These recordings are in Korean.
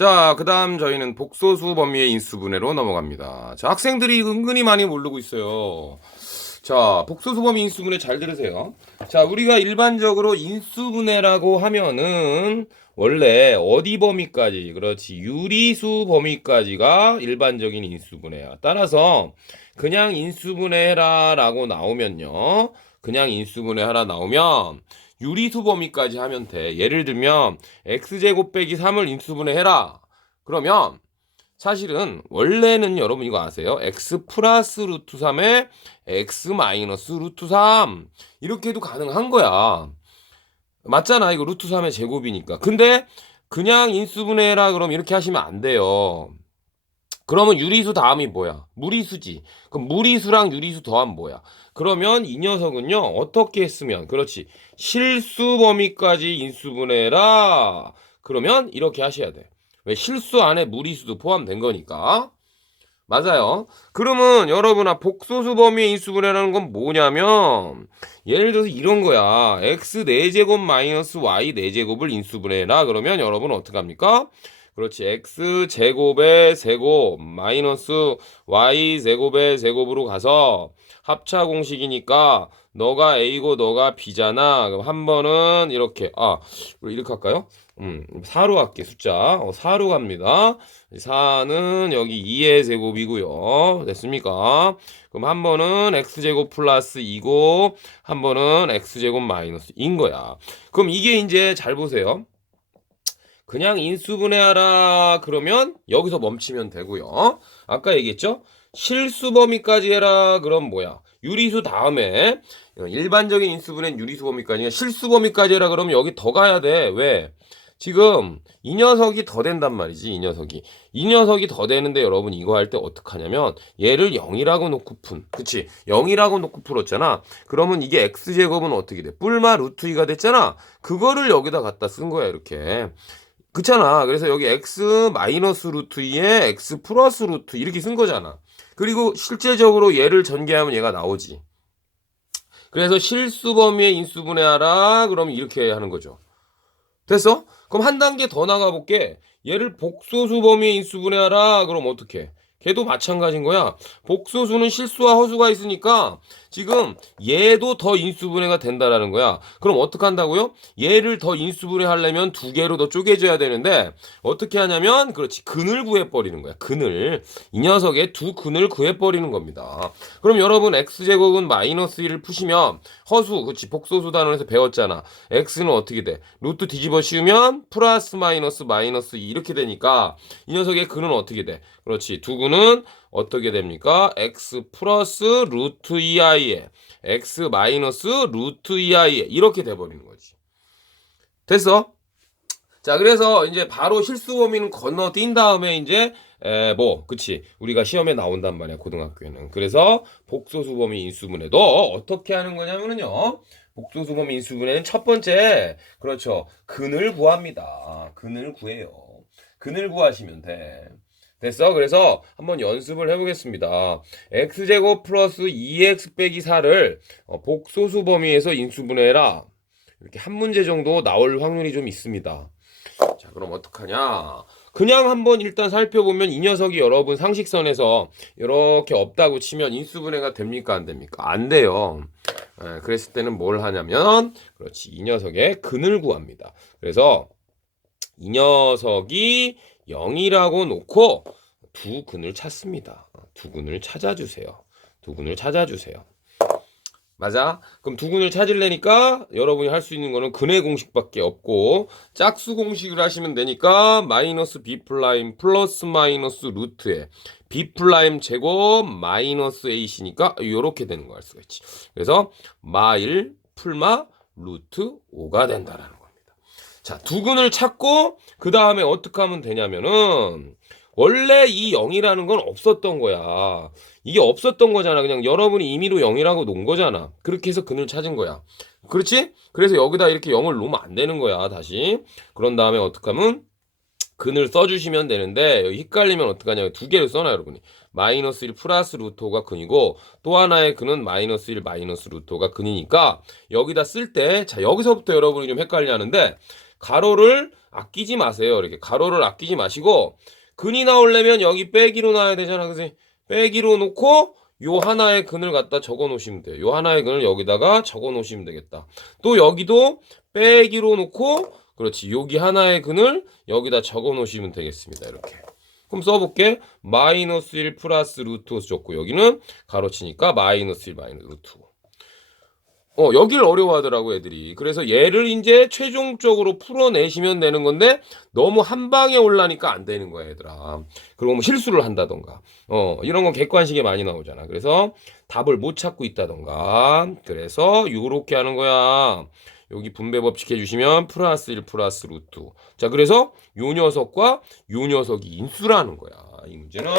자, 그 다음 저희는 복소수 범위의 인수분해로 넘어갑니다. 자, 학생들이 은근히 많이 모르고 있어요. 자, 복소수 범위 인수분해 잘 들으세요. 자, 우리가 일반적으로 인수분해라고 하면은 원래 어디 범위까지, 그렇지, 유리수 범위까지가 일반적인 인수분해야. 따라서 그냥 인수분해해라 라고 나오면요. 그냥 인수분해하라 나오면 유리수 범위까지 하면 돼. 예를 들면 x제곱 빼기 3을 인수분해 해라. 그러면 사실은 원래는 여러분 이거 아세요? x 플러스 루트 3에 x 마이너스 루트 3 이렇게 해도 가능한 거야. 맞잖아. 이거 루트 3의 제곱이니까. 근데 그냥 인수분해해라 그럼 이렇게 하시면 안 돼요. 그러면 유리수 다음이 뭐야? 무리수지. 그럼 무리수랑 유리수 더하면 뭐야? 그러면 이 녀석은요, 어떻게 했으면, 그렇지. 실수 범위까지 인수분해라. 그러면 이렇게 하셔야 돼. 왜? 실수 안에 무리수도 포함된 거니까. 맞아요. 그러면 여러분아, 복소수 범위의 인수분해라는 건 뭐냐면, 예를 들어서 이런 거야. x 4제곱 마이너스 y 4제곱을 인수분해라. 그러면 여러분 어떡합니까? 그렇지. x 제곱의 세곱 마이너스 y 제곱의 제곱으로 가서 합차 공식이니까 너가 a고 너가 b잖아. 그럼 한 번은 이렇게 아 우리 이렇게 할까요? 음 4로 할게 숫자 어, 4로 갑니다. 4는 여기 2의 제곱이고요. 됐습니까? 그럼 한 번은 x제곱 플러스 2고 한 번은 x제곱 마이너스 인 거야. 그럼 이게 이제 잘 보세요. 그냥 인수분해하라 그러면 여기서 멈추면 되고요. 아까 얘기했죠? 실수 범위까지 해라 그럼 뭐야? 유리수 다음에 일반적인 인수분해 유리수 범위까지 실수 범위까지 해라 그러면 여기 더 가야 돼. 왜? 지금 이 녀석이 더 된단 말이지 이 녀석이 이 녀석이 더 되는데 여러분 이거 할 때 어떡하냐면 얘를 0이라고 놓고 푼 그치 0이라고 놓고 풀었잖아 그러면 이게 x제곱은 어떻게 돼 뿔마 루트 2가 됐잖아 그거를 여기다 갖다 쓴 거야 이렇게 그렇잖아. 그래서 여기 x 마이너스 루트 2에 x 플러스 루트 이렇게 쓴 거잖아. 그리고 실제적으로 얘를 전개하면 얘가 나오지. 그래서 실수 범위의 인수 분해하라. 그러면 이렇게 하는 거죠. 됐어? 그럼 한 단계 더 나가 볼게. 얘를 복소수 범위의 인수 분해하라. 그럼 어떻게? 걔도 마찬가지인 거야. 복소수는 실수와 허수가 있으니까 지금 얘도 더 인수분해가 된다라는 거야. 그럼 어떻게 한다고요? 얘를 더 인수분해 하려면 두 개로 더 쪼개져야 되는데 어떻게 하냐면 그렇지 근을 구해 버리는 거야. 근을 이 녀석의 두 근을 구해 버리는 겁니다. 그럼 여러분 x 제곱은 마이너스 1을 푸시면 허수 그렇지 복소수 단원에서 배웠잖아. x는 어떻게 돼? 루트 뒤집어 씌우면 플러스 마이너스 마이너스 2 이렇게 되니까 이 녀석의 근은 어떻게 돼? 그렇지 두 근은 어떻게 됩니까? x 플러스 루트 2i에 x 마이너스 루트 2i에 이렇게 돼버리는 거지. 됐어? 자, 그래서 이제 바로 실수 범위는 건너뛴 다음에 이제 에, 뭐, 그치. 우리가 시험에 나온단 말이야, 고등학교에는. 그래서 복소수 범위 인수분해도 어떻게 하는 거냐면요. 복소수 범위 인수분해는 첫 번째, 그렇죠. 근을 구합니다. 근을 구해요. 근을 구하시면 돼. 됐어? 그래서 한번 연습을 해보겠습니다. x제곱 플러스 2x 빼기 4를 어, 복소수 범위에서 인수분해해라. 이렇게 한 문제 정도 나올 확률이 좀 있습니다. 자, 그럼 어떡하냐? 그냥 한번 일단 살펴보면 이 녀석이 여러분 상식선에서 이렇게 없다고 치면 인수분해가 됩니까? 안 됩니까? 안 돼요. 에, 그랬을 때는 뭘 하냐면, 그렇지. 이 녀석의 근을 구합니다. 그래서 이 녀석이 0이라고 놓고 두 근을 찾습니다. 두 근을 찾아주세요. 두 근을 찾아주세요. 맞아? 그럼 두 근을 찾으려니까 여러분이 할 수 있는 거는 근의 공식밖에 없고 짝수 공식을 하시면 되니까 마이너스 b 플라임 플러스 마이너스 루트에 b 플라임 제곱 마이너스 a시니까 이렇게 되는 거 알 수가 있지. 그래서 마일 풀마 루트 5가 된다라는 겁니다. 자, 두 근을 찾고 그 다음에 어떻게 하면 되냐면은 원래 이 0이라는 건 없었던 거야. 이게 없었던 거잖아. 그냥 여러분이 임의로 0이라고 놓은 거잖아. 그렇게 해서 근을 찾은 거야. 그렇지? 그래서 여기다 이렇게 0을 놓으면 안 되는 거야. 다시. 그런 다음에 어떻게 하면 근을 써주시면 되는데 여기 헷갈리면 어떡하냐 두 개를 써놔요 여러분이 마이너스 1 플러스 루트 5가 근이고 또 하나의 근은 마이너스 1 마이너스 루트 5가 근이니까 여기다 쓸 때 자 여기서부터 여러분이 좀 헷갈려 하는데 가로를 아끼지 마세요. 이렇게 가로를 아끼지 마시고 근이 나오려면 여기 빼기로 나와야 되잖아. 그지? 빼기로 놓고 요 하나의 근을 갖다 적어 놓으시면 돼요. 요 하나의 근을 여기다가 적어 놓으시면 되겠다. 또 여기도 빼기로 놓고 그렇지. 여기 하나의 근을 여기다 적어 놓으시면 되겠습니다. 이렇게. 그럼 써볼게. 마이너스 1 플러스 루트 5 줬고 여기는 가로치니까 마이너스 1 마이너스 루트 5. 어, 여길 어려워하더라고 애들이. 그래서 얘를 이제 최종적으로 풀어내시면 되는 건데 너무 한 방에 올라니까 안 되는 거야 얘들아. 그리고 뭐 실수를 한다던가. 어, 이런 건 객관식에 많이 나오잖아. 그래서 답을 못 찾고 있다던가. 그래서 요렇게 하는 거야. 여기 분배 법칙 해주시면 플러스 1 플러스 루트. 자, 그래서 요 녀석과 요 녀석이 인수라는 거야. 이 문제는.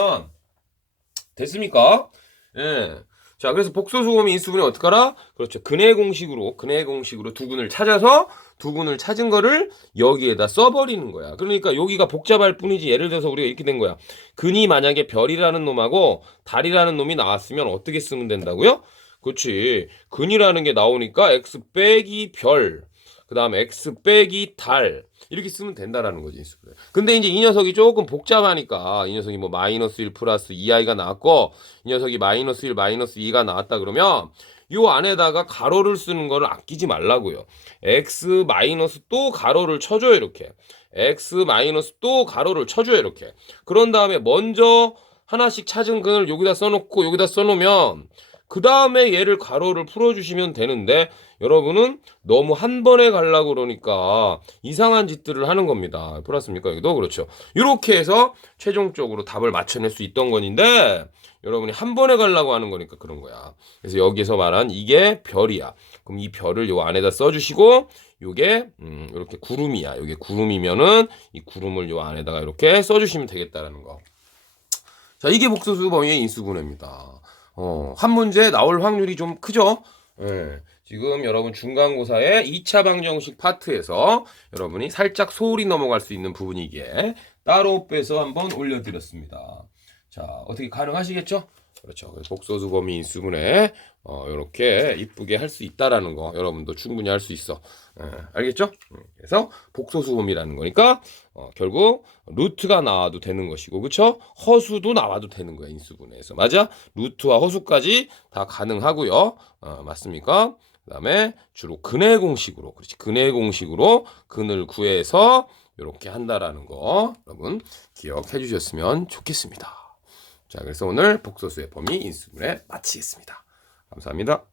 됐습니까? 예. 자, 그래서 복소수범위 인수분해 어떻게 하라? 그렇죠. 근해 공식으로, 근해 공식으로 두 근을 찾아서 두 근을 찾은 거를 여기에다 써버리는 거야. 그러니까 여기가 복잡할 뿐이지 예를 들어서 우리가 이렇게 된 거야. 근이 만약에 별이라는 놈하고 달이라는 놈이 나왔으면 어떻게 쓰면 된다고요? 그렇지. 근이라는 게 나오니까 x 빼기 별, 그 다음에 x 빼기 달 이렇게 쓰면 된다라는 거지. 근데 이제 이 녀석이 조금 복잡하니까 이 녀석이 뭐 마이너스 1 플러스 2i가 나왔고 이 녀석이 마이너스 1 마이너스 2가 나왔다 그러면 요 안에다가 가로를 쓰는 거를 아끼지 말라고요. x 마이너스 또 가로를 쳐줘요 이렇게. x 마이너스 또 가로를 쳐줘요 이렇게. 그런 다음에 먼저 하나씩 찾은 근을 여기다 써놓고 여기다 써놓으면 그 다음에 얘를 가로를 풀어주시면 되는데 여러분은 너무 한 번에 가려고 그러니까 이상한 짓들을 하는 겁니다. 풀었습니까? 여기도 그렇죠. 이렇게 해서 최종적으로 답을 맞춰낼 수 있던 건인데 여러분이 한 번에 가려고 하는 거니까 그런 거야. 그래서 여기서 말한 이게 별이야. 그럼 이 별을 요 안에다 써주시고 요게 음, 이렇게 구름이야. 요게 구름이면은 이 구름을 요 안에다가 이렇게 써주시면 되겠다라는 거. 자, 이게 복소수 범위의 인수분해입니다. 어, 한 문제 나올 확률이 좀 크죠? 예. 지금 여러분 중간고사의 2차 방정식 파트에서 여러분이 살짝 소홀히 넘어갈 수 있는 부분이기에 따로 빼서 한번 올려드렸습니다. 자, 어떻게 가능하시겠죠? 그렇죠. 그래서 복소수 범위 인수분해 어, 이렇게 이쁘게 할 수 있다라는 거 여러분도 충분히 할 수 있어. 예, 알겠죠? 음, 그래서 복소수 범위라는 거니까 어, 결국 루트가 나와도 되는 것이고, 그렇죠? 허수도 나와도 되는 거야 인수분해에서 맞아? 루트와 허수까지 다 가능하고요. 어, 맞습니까? 그다음에 주로 근해 공식으로, 그렇지? 근해 공식으로 근을 구해서 이렇게 한다라는 거 여러분 기억해 주셨으면 좋겠습니다. 자, 그래서 오늘 복소수의 범위 인수분해 마치겠습니다. 감사합니다.